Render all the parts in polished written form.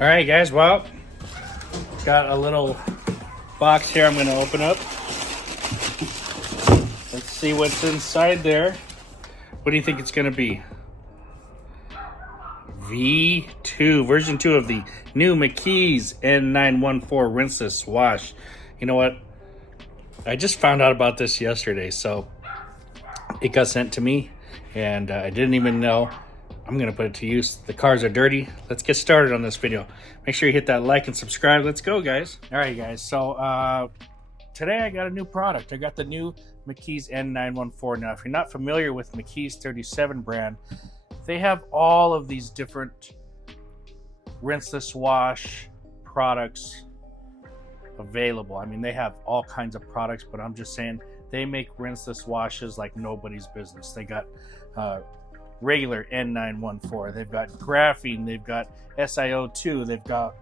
All right, guys. Well, got a little box here I'm going to open up. Let's see what's inside there. What do you think it's going to be? V2, version 2 of the new McKee's N-912 Rinseless wash. You know what? I just found out about this yesterday, so it got sent to me, and I didn't even know. I'm going to put it to use. The cars are dirty. Let's get started on this video. Make sure you hit that like and subscribe. Let's go, guys. All right, guys. So today I got a new product. I got the new McKee's N-912. Now, if you're not familiar with McKee's 37 brand, they have all of these different rinseless wash products available. I mean, they have all kinds of products, but I'm just saying they make rinseless washes like nobody's business. They got regular N-912, they've got graphene, they've got SiO2, they've got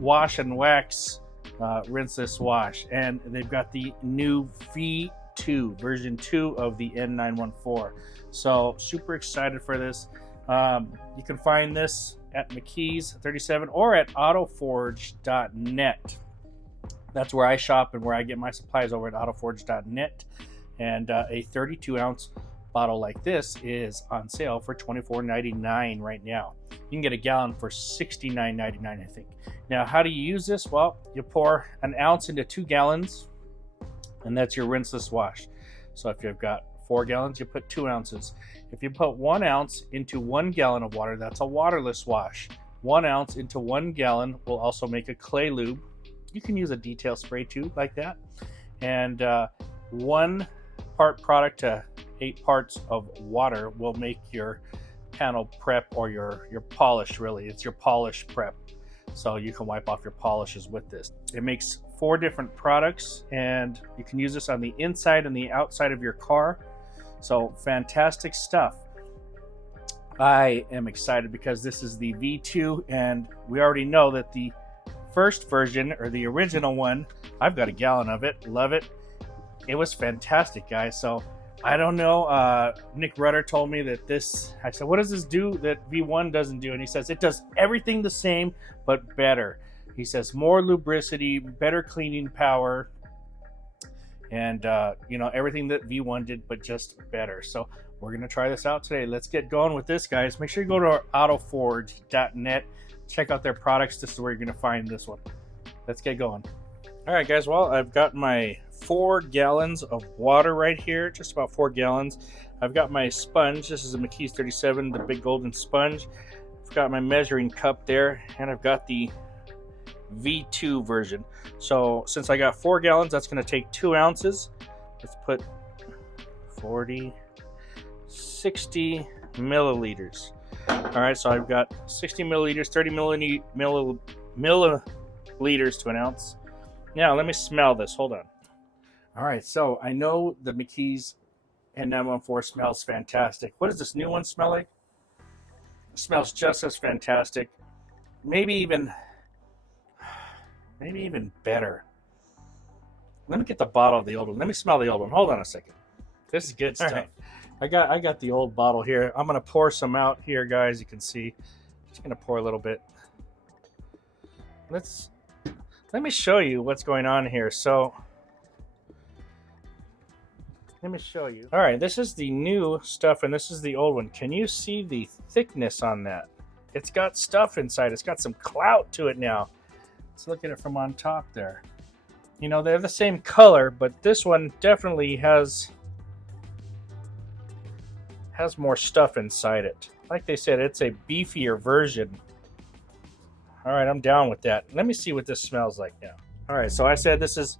wash and wax rinseless wash, and they've got the new V2 version 2 of the N-912. So super excited for this. You can find this at McKee's 37 or at autoforge.net. That's where I shop and where I get my supplies, over at autoforge.net. And a 32-ounce bottle like this is on sale for $24.99 right now. You can get a gallon for $69.99, I think. Now, how do you use this? Well, you pour an ounce into 2 gallons, and that's your rinseless wash. So if you've got 4 gallons, you put 2 ounces. If you put 1 ounce into 1 gallon of water, that's a waterless wash. 1 ounce into 1 gallon will also make a clay lube. You can use a detail spray too, like that. And 1 part product to 8 parts of water will make your panel prep, or your polish. Really, it's your polish prep, so you can wipe off your polishes with this. It makes 4 different products, and you can use this on the inside and the outside of your car. So fantastic stuff. I am excited because this is the V2, and we already know that the first version, or the original one, I've got a gallon of it. Love it. It was fantastic, guys. So I don't know. Nick Rutter told me that this, I said, what does this do that V1 doesn't do? And he says it does everything the same, but better. He says more lubricity, better cleaning power, and you know, everything that V1 did, but just better. So we're going to try this out today. Let's get going with this, guys. Make sure you go to autoforge.net. Check out their products. This is where you're going to find this one. Let's get going. All right, guys. Well, I've got my 4 gallons of water right here, just about 4 gallons. I've got my sponge. This is a McKee's 37, the big golden sponge. I've got my measuring cup there, and I've got the V2 version. So since I got 4 gallons, that's going to take 2 ounces. Let's put 60 milliliters. All right, so I've got 60 milliliters, 30 milliliters to an ounce. Now, let me smell this. Hold on. All right, so I know the McKee's N-912 smells fantastic. What does this new one smell like? It smells just as fantastic. Maybe even better. Let me get the bottle of the old one. Let me smell the old one. Hold on a second. This is good stuff. All right. I got the old bottle here. I'm gonna pour some out here, guys. You can see. Just gonna pour a little bit. Let me show you what's going on here. So let me show you. All right, this is the new stuff, and this is the old one. Can you see the thickness on that? It's got stuff inside. It's got some clout to it now. Let's look at it from on top there. You know, they're the same color, but this one definitely has more stuff inside it. Like they said, it's a beefier version. All right, I'm down with that. Let me see what this smells like now. All right, so I said this is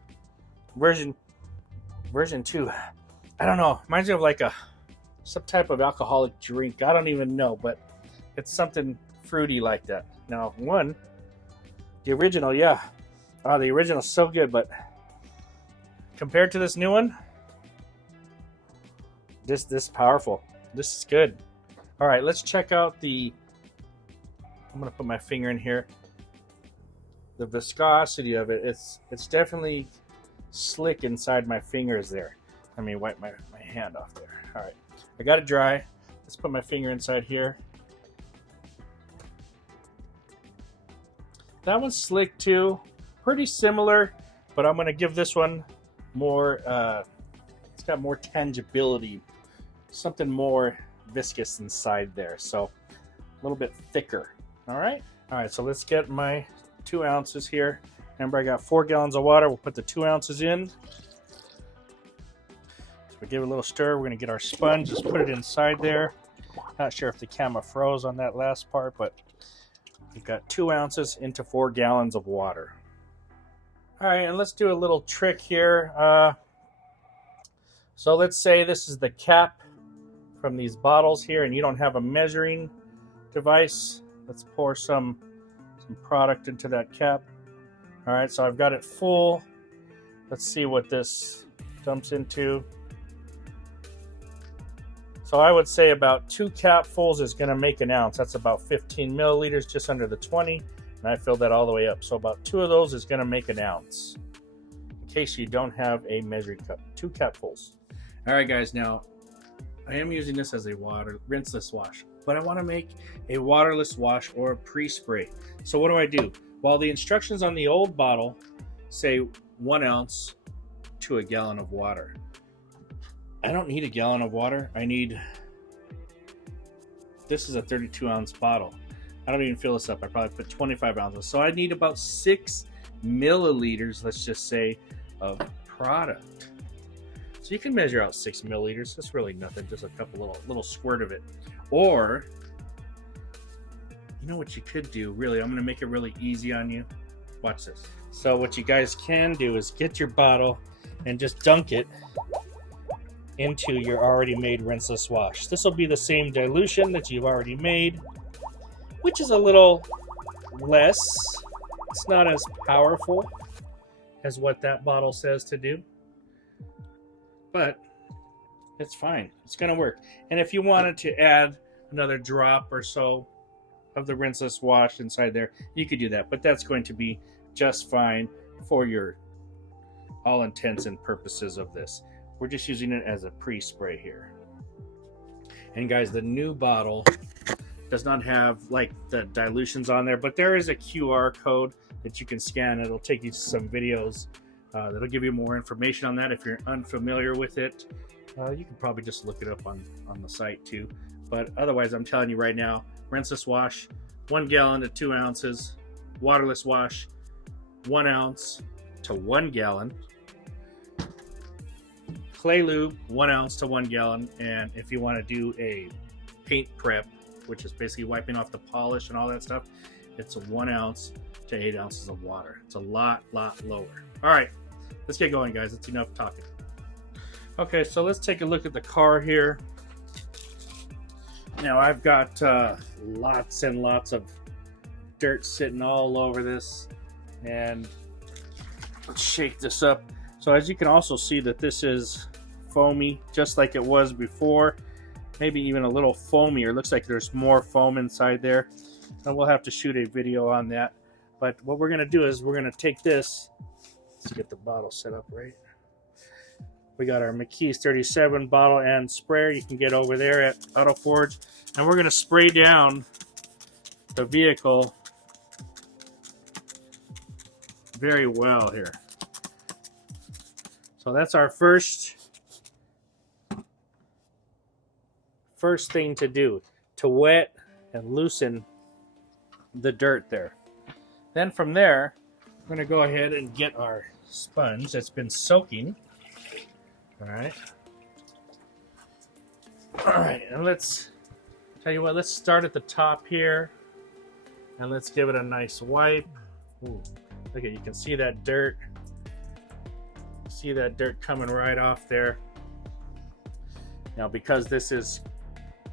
version 2. I don't know. Reminds me of like some type of alcoholic drink. I don't even know, but it's something fruity like that. Now, the original, yeah. Oh, the original's so good, but compared to this new one, this is powerful. This is good. All right, let's check out I'm going to put my finger in here. The viscosity of it, it's definitely slick inside my fingers there. Let me wipe my hand off there. All right, I got it dry. Let's put my finger inside here. That one's slick too. Pretty similar, but I'm going to give this one more, it's got more tangibility. Something more viscous inside there. So a little bit thicker. All right. All right. So let's get my 2 ounces here. Remember, I got 4 gallons of water. We'll put the 2 ounces in. So we give it a little stir. We're going to get our sponge. Just put it inside there. Not sure if the camera froze on that last part, but we've got 2 ounces into 4 gallons of water. All right, and let's do a little trick here. So let's say this is the cap from these bottles here, and you don't have a measuring device. Let's pour some product into that cap. All right, so I've got it full. Let's see what this dumps into. So I would say about 2 capfuls is going to make an ounce. That's about 15 milliliters, just under the 20. And I filled that all the way up. So about 2 of those is going to make an ounce. In case you don't have a measuring cup. 2 capfuls. All right, guys. Now, I am using this as a rinseless wash. But I want to make a waterless wash or a pre-spray. So what do? While the instructions on the old bottle say 1 ounce to a gallon of water. I don't need a gallon of water. This is a 32-ounce bottle. I don't even fill this up. I probably put 25 ounces. So I need about 6 milliliters, let's just say, of product. So you can measure out 6 milliliters. That's really nothing. Just a couple little squirt of it. Or, you know what you could do, really? I'm going to make it really easy on you. Watch this. So what you guys can do is get your bottle and just dunk it into your already made rinseless wash. This will be the same dilution that you've already made, which is a little less. It's not as powerful as what that bottle says to do, but it's fine. It's going to work. And if you wanted to add another drop or so of the rinseless wash inside there, you could do that, but that's going to be just fine for your all intents and purposes of this. We're just using it as a pre-spray here. And guys, the new bottle does not have like the dilutions on there, but there is a QR code that you can scan. It'll take you to some videos that'll give you more information on that. If you're unfamiliar with it, you can probably just look it up on the site too. But otherwise, I'm telling you right now, rinseless wash, 1 gallon to 2 ounces, waterless wash, 1 ounce to 1 gallon, clay lube, 1 ounce to 1 gallon, and if you want to do a paint prep, which is basically wiping off the polish and all that stuff, it's a 1 ounce to 8 ounces of water. It's a lot lower. All right, let's get going, guys. That's enough talking. Okay, so let's take a look at the car here. Now I've got lots and lots of dirt sitting all over this, and let's shake this up. So as you can also see that this is foamy, just like it was before, maybe even a little foamier. Looks like there's more foam inside there, and we'll have to shoot a video on that. But what we're going to do is we're going to take this, let's get the bottle set up right. We got our McKee's 37 bottle and sprayer you can get over there at Auto Forge, and we're going to spray down the vehicle very well here. So that's our first thing to do, to wet and loosen the dirt there. Then from there, we're going to go ahead and get our sponge that's been soaking. All right, and let's tell you what, let's start at the top here, and let's give it a nice wipe. Ooh, look at, you can see that dirt. See that dirt coming right off there. Now, because this is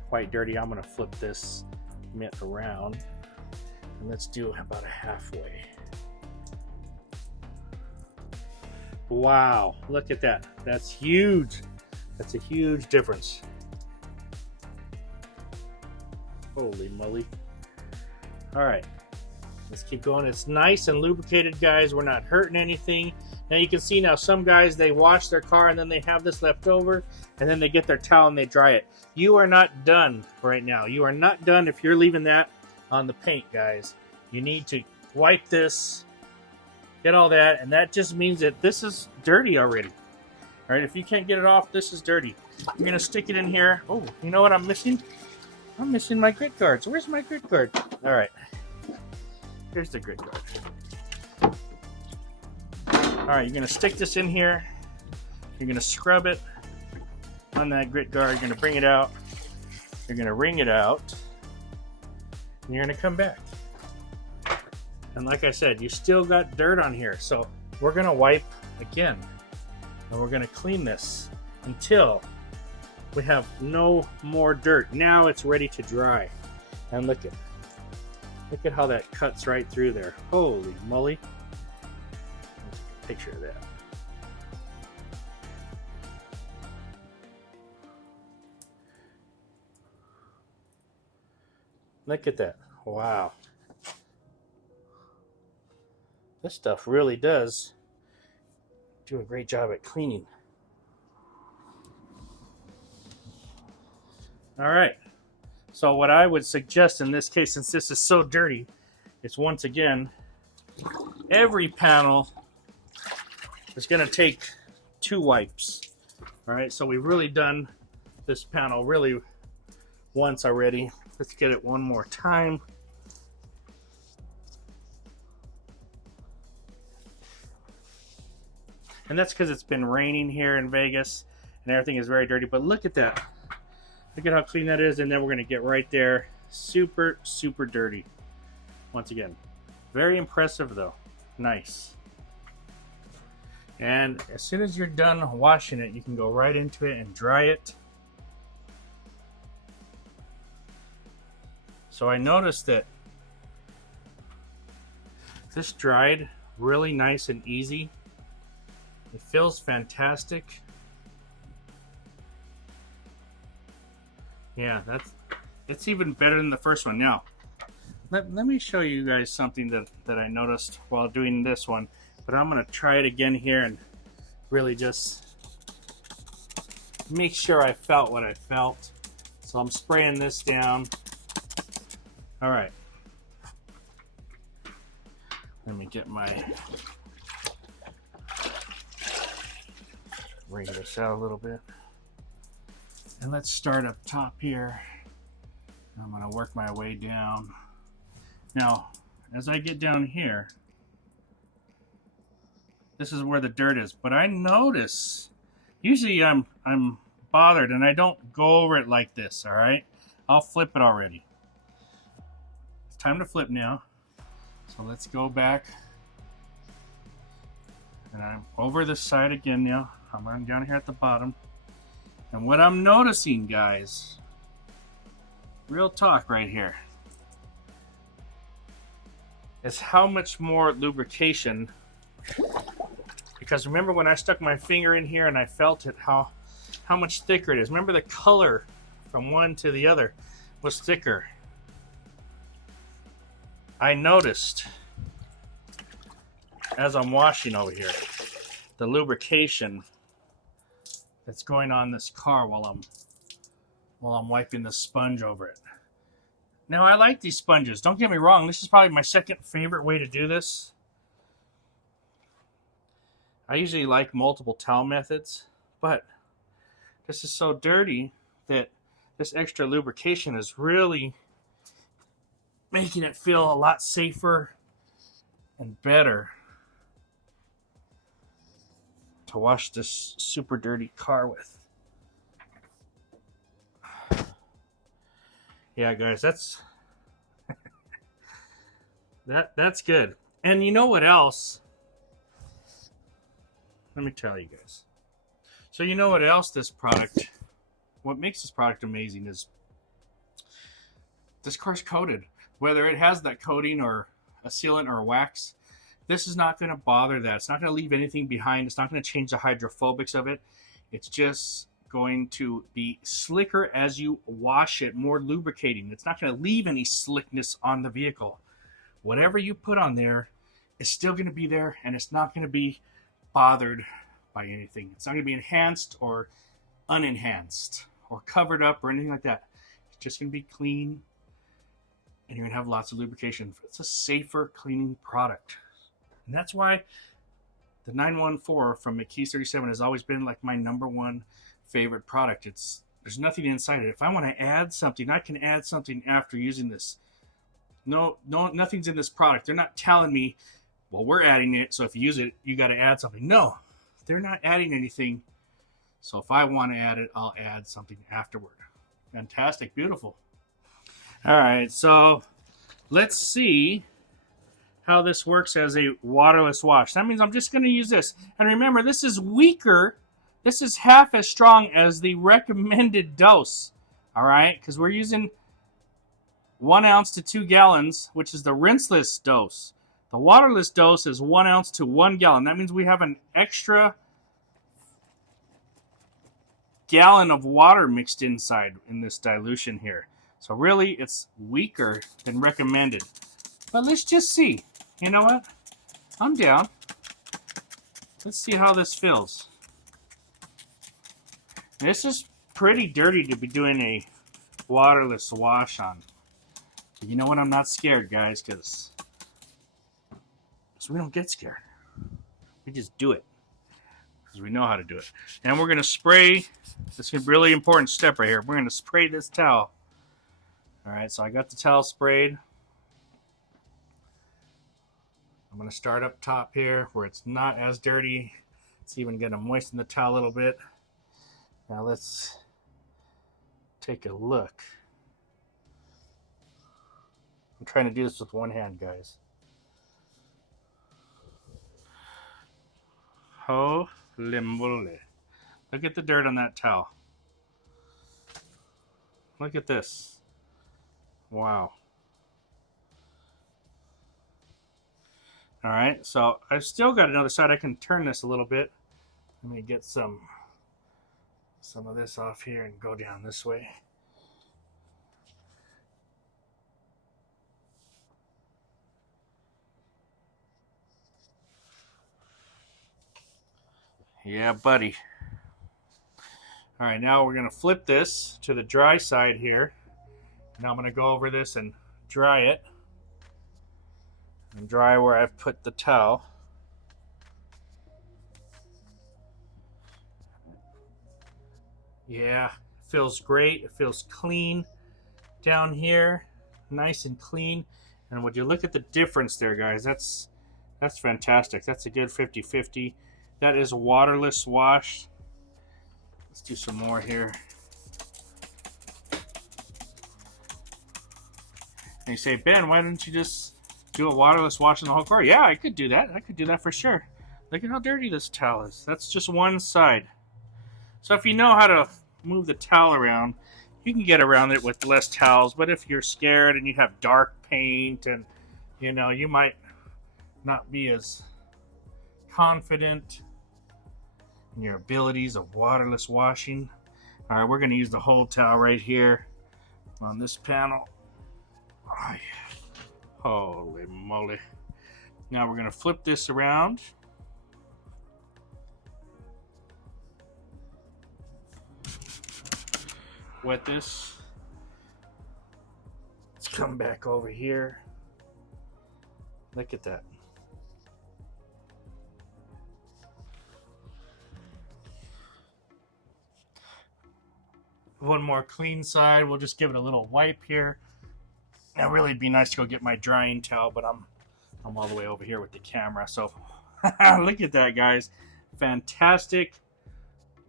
quite dirty, I'm going to flip this mitt around, and let's do about a halfway. Wow, look at that. That's huge. That's a huge difference. Holy moly. All right, let's keep going. It's nice and lubricated, guys. We're not hurting anything. Now you can see now some guys, they wash their car and then they have this left over, and then they get their towel and they dry it. You are not done right now. You are not done if you're leaving that on the paint, guys. You need to wipe this, get all that, and that just means that this is dirty already. All right, if you can't get it off, this is dirty. I'm gonna stick it in here. Oh, you know what I'm missing? I'm missing my grit guards. Where's my grit guard? All right, here's the grit guard. All right, you're gonna stick this in here. You're gonna scrub it on that grit guard. You're gonna bring it out. You're gonna wring it out. And you're gonna come back. And like I said, you still got dirt on here. So we're gonna wipe again. And we're gonna clean this until we have no more dirt. Now it's ready to dry. And look at how that cuts right through there. Holy moly. Let's take a picture of that. Look at that. Wow. This stuff really does do a great job at cleaning. All right. So what I would suggest in this case, since this is so dirty, is once again, every panel is going to take 2 wipes. All right. So we've really done this panel really once already. Let's get it one more time. And that's because it's been raining here in Vegas and everything is very dirty. But look at that. Look at how clean that is. And then we're going to get right there. Super, super dirty. Once again. Very impressive though. Nice. And as soon as you're done washing it, you can go right into it and dry it. So I noticed that this dried really nice and easy. It feels fantastic. Yeah, it's even better than the first one. Now, let me show you guys something that I noticed while doing this one. But I'm going to try it again here and really just make sure I felt what I felt. So I'm spraying this down. All right. Let me get my... Wring this out a little bit. And let's start up top here. I'm going to work my way down. Now, as I get down here, this is where the dirt is. But I notice, usually I'm bothered and I don't go over it like this, all right? I'll flip it already. It's time to flip now. So let's go back. And I'm over this side again now. I'm down here at the bottom. And what I'm noticing, guys, real talk right here, is how much more lubrication. Because remember when I stuck my finger in here and I felt it, how much thicker it is. Remember the color from one to the other was thicker. I noticed as I'm washing over here, the lubrication that's going on this car while I'm wiping the sponge over it. Now I like these sponges. Don't get me wrong. This is probably my second favorite way to do this. I usually like multiple towel methods, but this is so dirty that this extra lubrication is really making it feel a lot safer and better to wash this super dirty car with. Yeah, guys, that's that's good. And you know what else? Let me tell you guys. So you know what else this product, what makes this product amazing is this car's coated. Whether it has that coating or a sealant or a wax, this is not going to bother that. It's not going to leave anything behind. It's not going to change the hydrophobics of it. It's just going to be slicker as you wash it, more lubricating. It's not going to leave any slickness on the vehicle. Whatever you put on there is still going to be there, and it's not going to be bothered by anything. It's not going to be enhanced or unenhanced or covered up or anything like that. It's just going to be clean and you're going to have lots of lubrication. It's a safer cleaning product. And that's why the 914 from McKee's 37 has always been like my #1 favorite product. There's nothing inside it. If I want to add something, I can add something after using this. No, nothing's in this product. They're not telling me, well, we're adding it, so if you use it, you got to add something. No, they're not adding anything. So if I want to add it, I'll add something afterward. Fantastic, beautiful. All right, so let's see how this works as a waterless wash. That means I'm just going to use this. And remember, this is weaker. This is half as strong as the recommended dose. All right, because we're using 1 ounce to 2 gallons, which is the rinseless dose. The waterless dose is 1 ounce to 1 gallon. That means we have an extra gallon of water mixed inside in this dilution here. So really, it's weaker than recommended. But let's just see. You know what? I'm down. Let's see how this feels. This is pretty dirty to be doing a waterless wash on. But you know what? I'm not scared, guys, because we don't get scared. We just do it because we know how to do it. And we're going to spray. This is a really important step right here. We're going to spray this towel. All right, so I got the towel sprayed. I'm going to start up top here where it's not as dirty. It's even going to moisten the towel a little bit. Now let's take a look. I'm trying to do this with one hand, guys. Holy moly. Look at the dirt on that towel. Look at this. Wow. All right, so I've still got another side. I can turn this a little bit. Let me get some of this off here and go down this way. Yeah, buddy. All right, now we're going to flip this to the dry side here. Now I'm going to go over this and dry it. And dry where I've put the towel. Yeah, it feels great. It feels clean down here. Nice and clean. And would you look at the difference there, guys? That's fantastic. That's a good 50-50. That is waterless wash. Let's do some more here. And you say, Ben, why didn't you just do a waterless wash in the whole car? Yeah, I could do that. I could do that for sure. Look at how dirty this towel is. That's just one side. So if you know how to move the towel around, you can get around it with less towels. But if you're scared and you have dark paint and, you know, you might not be as confident in your abilities of waterless washing. All right, we're going to use the whole towel right here on this panel. Oh, yeah. Holy moly. Now we're going to flip this around. Wet this. Let's come back over here. Look at that. One more clean side. We'll just give it a little wipe here. Now, really, it'd be nice to go get my drying towel, but I'm all the way over here with the camera. So, look at that, guys. Fantastic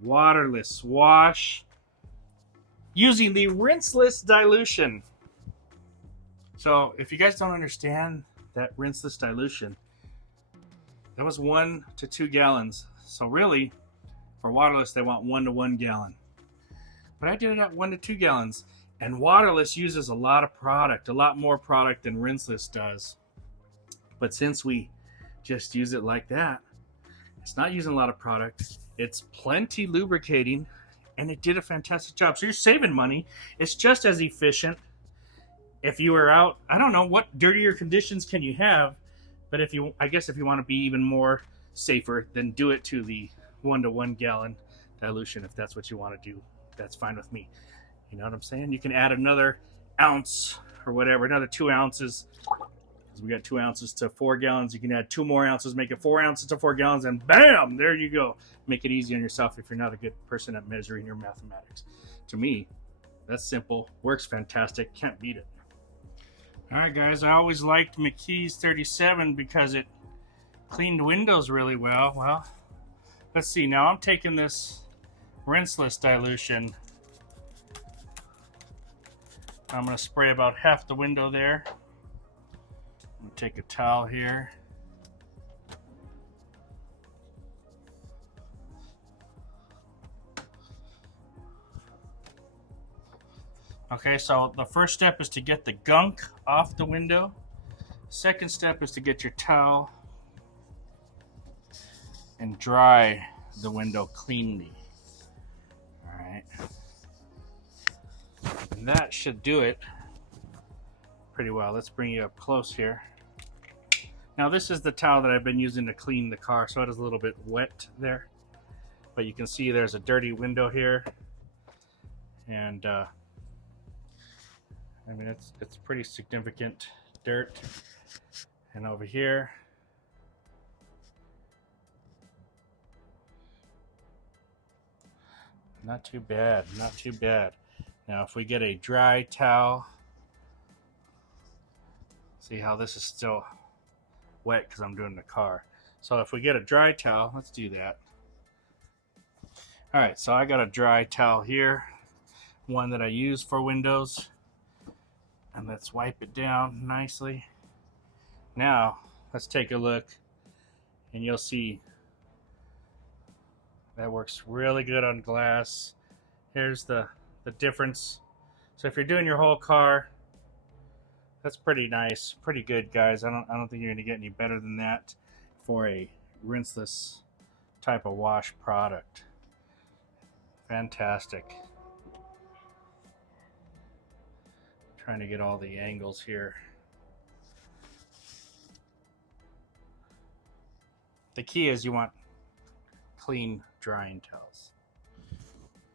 waterless wash using the rinseless dilution. So, if you guys don't understand that rinseless dilution, that was 1 to 2 gallons. So, really, for waterless, they want 1 to 1 gallon. But I did it at 1 to 2 gallons. And waterless uses a lot of product, a lot more product than rinseless does. But since we just use it like that, it's not using a lot of product. It's plenty lubricating, and it did a fantastic job. So you're saving money. It's just as efficient. If you were out, I don't know, what dirtier conditions can you have? But I guess if you want to be even more safer, then do it to the 1 to 1 gallon dilution. If that's what you want to do, that's fine with me. You know what I'm saying? You can add another ounce or whatever, another 2 ounces. We got 2 ounces to 4 gallons. You can add 2 more ounces, make it 4 ounces to 4 gallons, and bam, there you go. Make it easy on yourself if you're not a good person at measuring your mathematics. To me, that's simple, works fantastic, can't beat it. All right, guys, I always liked McKee's 37 because it cleaned windows really well. Well, let's see. Now I'm taking this Rinseless dilution. I'm going to spray about half the window there. I'm going to take a towel here. Okay, so the first step is to get the gunk off the window. Second step is to get your towel and dry the window cleanly. All right. And that should do it pretty well. Let's bring you up close here. Now this is the towel that I've been using to clean the car, so it is a little bit wet there. But you can see there's a dirty window here. And I mean, it's pretty significant dirt. And over here, not too bad, not too bad. Now if we get a dry towel, see how this is still wet because I'm doing the car. So if we get a dry towel, let's do that. All right, so I got a dry towel here, one that I use for windows. And let's wipe it down nicely. Now, let's take a look, and you'll see that works really good on glass. Here's the difference. So if you're doing your whole car, that's pretty nice, pretty good, guys. I don't think you're gonna get any better than that for a rinseless type of wash product. Fantastic. Trying to get all the angles here. The key is you want clean drying towels.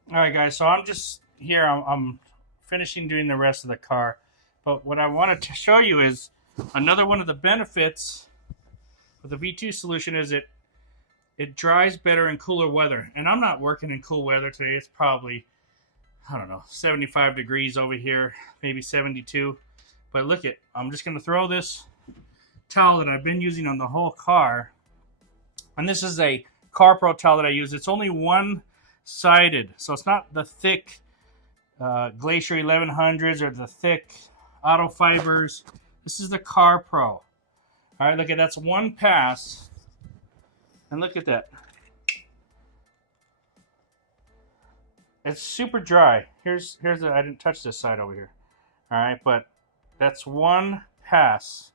All right, guys, so I'm just here. I'm finishing doing the rest of the car. But what I wanted to show you is another one of the benefits of the V2 solution is it dries better in cooler weather. And I'm not working in cool weather today. It's probably, I don't know, 75 degrees over here, maybe 72. But look it, I'm just going to throw this towel that I've been using on the whole car. And this is a CarPro towel that I use. It's only one-sided, so it's not the thick Glacier 1100s or the thick Auto Fibers. This is the CarPro. All right, look at that's one pass. And look at that. It's super dry. Here's the, I didn't touch this side over here. All right, but that's one pass.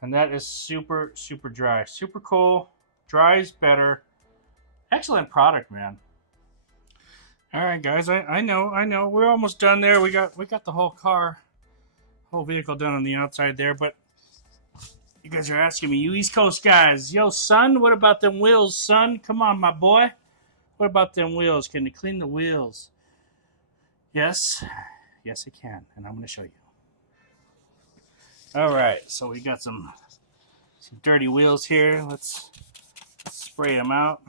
And that is super, super dry. Super cool. Dries better. Excellent product, man. All right, guys, I know. We're almost done there. We got the whole vehicle done on the outside there, but you guys are asking me, you East Coast guys, yo, son, what about them wheels, son? Come on, my boy. What about them wheels? Can they clean the wheels? Yes, it can, and I'm going to show you. All right, so we got some dirty wheels here. Let's spray them out.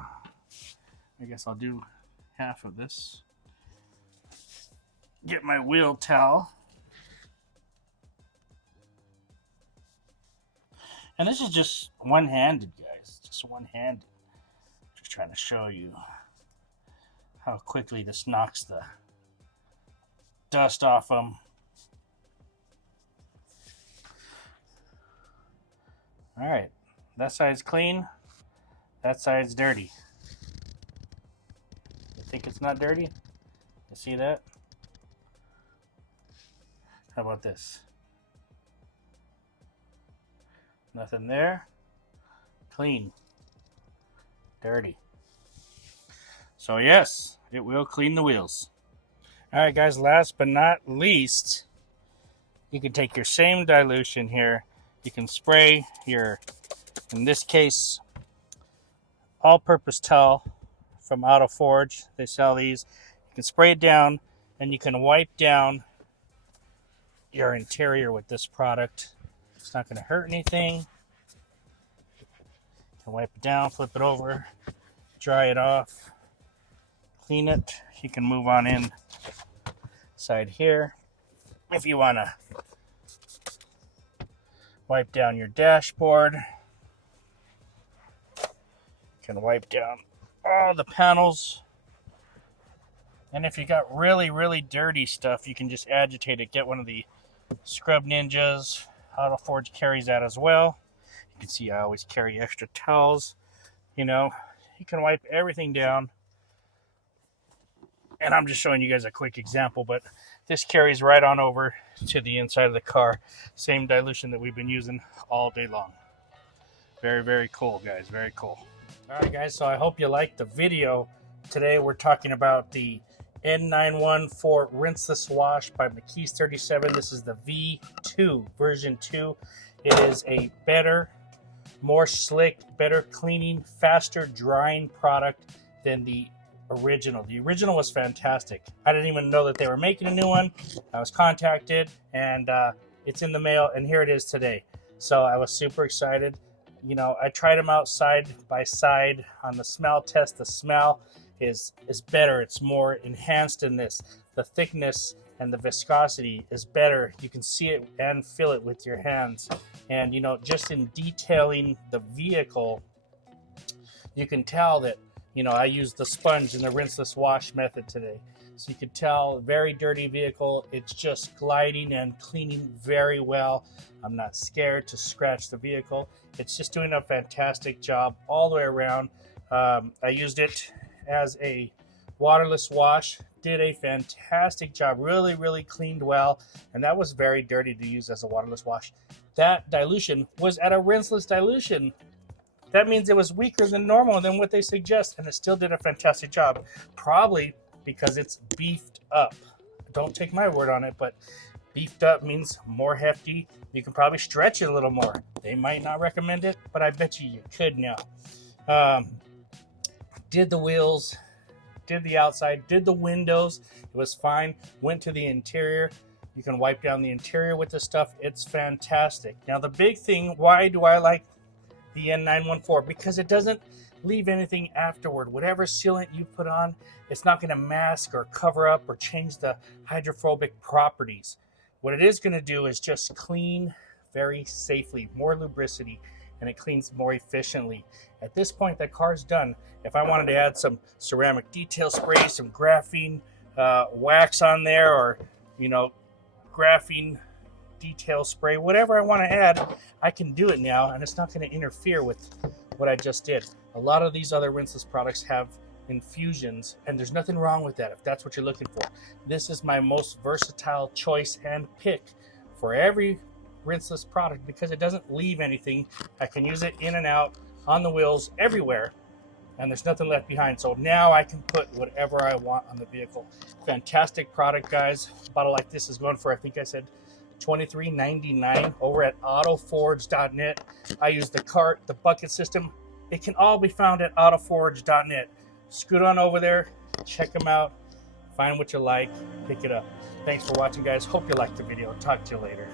I guess I'll do half of this. Get my wheel towel. And this is just one-handed, guys. Just one-handed. Just trying to show you how quickly this knocks the dust off them. All right, that side's clean. That side's dirty. You think it's not dirty? You see that? How about this? Nothing there. Clean. Dirty. So yes, it will clean the wheels. All right, guys, last but not least, you can take your same dilution here. You can spray your, in this case, all-purpose towel from Auto Forge. They sell these. You can spray it down, and you can wipe down your interior with this product. It's not going to hurt anything. You can wipe it down, flip it over, dry it off, clean it. You can move on inside here. If you want to wipe down your dashboard, you can wipe down all the panels. And if you got really, really dirty stuff, you can just agitate it. Get one of the Scrub Ninjas. Auto Forge carries that as well. You can see I always carry extra towels. You know, you can wipe everything down. And I'm just showing you guys a quick example, but this carries right on over to the inside of the car. Same dilution that we've been using all day long. Very, very cool, guys. Very cool. All right, guys, so I hope you liked the video. Today we're talking about the N-912 Rinseless Wash by McKee's 37. This is the V2, version 2. It is a better, more slick, better cleaning, faster drying product than the original. The original was fantastic. I didn't even know that they were making a new one. I was contacted, and it's in the mail, and here it is today. So I was super excited. You know, I tried them out side by side on the smell test. The smell is better. It's more enhanced in this. The thickness and the viscosity is better. You can see it and feel it with your hands. And, you know, just in detailing the vehicle, you can tell that, you know, I used the sponge in the rinseless wash method today. So you can tell, very dirty vehicle. It's just gliding and cleaning very well. I'm not scared to scratch the vehicle. It's just doing a fantastic job all the way around. I used it as a waterless wash. Did a fantastic job. Really, really cleaned well. And that was very dirty to use as a waterless wash. That dilution was at a rinseless dilution. That means it was weaker than normal than what they suggest, and it still did a fantastic job. Probably because it's beefed up. Don't take my word on it, but beefed up means more hefty. You can probably stretch it a little more. They might not recommend it, but I bet you could now. Did the wheels, did the outside, did the windows. It was fine. Went to the interior. You can wipe down the interior with this stuff. It's fantastic. Now the big thing, why do I like the N-912? Because it doesn't leave anything afterward. Whatever sealant you put on, it's not going to mask or cover up or change the hydrophobic properties. What it is going to do is just clean very safely, more lubricity, and it cleans more efficiently. At this point, the car's done. If I wanted to add some ceramic detail spray, some graphene wax on there, or, you know, graphene detail spray, whatever I want to add, I can do it now, and it's not going to interfere with what I just did. A lot of these other rinseless products have infusions, and there's nothing wrong with that if that's what you're looking for. This is my most versatile choice and pick for every rinseless product because it doesn't leave anything. I can use it in and out, on the wheels, everywhere, and there's nothing left behind. So now I can put whatever I want on the vehicle. Fantastic product, guys. A bottle like this is going for, I think I said, $23.99 over at autoforge.net. I use the cart, the bucket system. It can all be found at autoforge.net. Scoot on over there, check them out, find what you like, pick it up. Thanks for watching, guys. Hope you liked the video. Talk to you later.